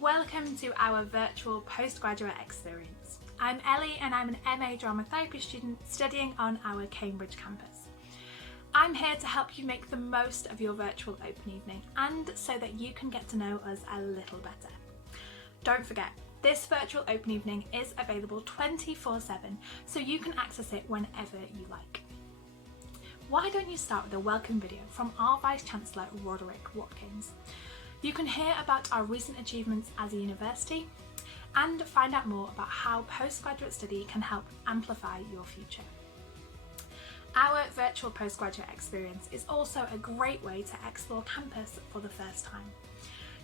Welcome to our virtual postgraduate experience. I'm Ellie and I'm an MA Drama Therapy student studying on our Cambridge campus. I'm here to help you make the most of your virtual open evening and so that you can get to know us a little better. Don't forget, this virtual open evening is available 24/7, so you can access it whenever you like. Why don't you start with a welcome video from our Vice-Chancellor Roderick Watkins. You can hear about our recent achievements as a university and find out more about how postgraduate study can help amplify your future. Our virtual postgraduate experience is also a great way to explore campus for the first time.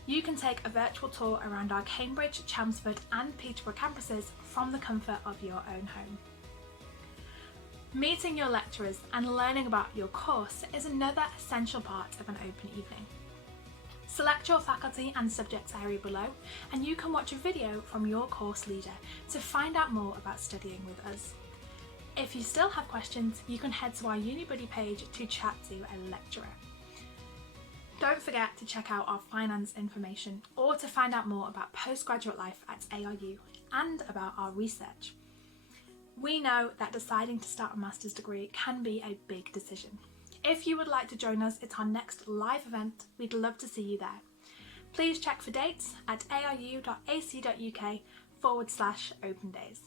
You can take a virtual tour around our Cambridge, Chelmsford and Peterborough campuses from the comfort of your own home. Meeting your lecturers and learning about your course is another essential part of an open evening. Select your faculty and subjects area below and you can watch a video from your course leader to find out more about studying with us. If you still have questions, you can head to our UniBuddy page to chat to a lecturer. Don't forget to check out our finance information or to find out more about postgraduate life at ARU and about our research. We know that deciding to start a master's degree can be a big decision. If you would like to join us at our next live event, we'd love to see you there. Please check for dates at aru.ac.uk/open days.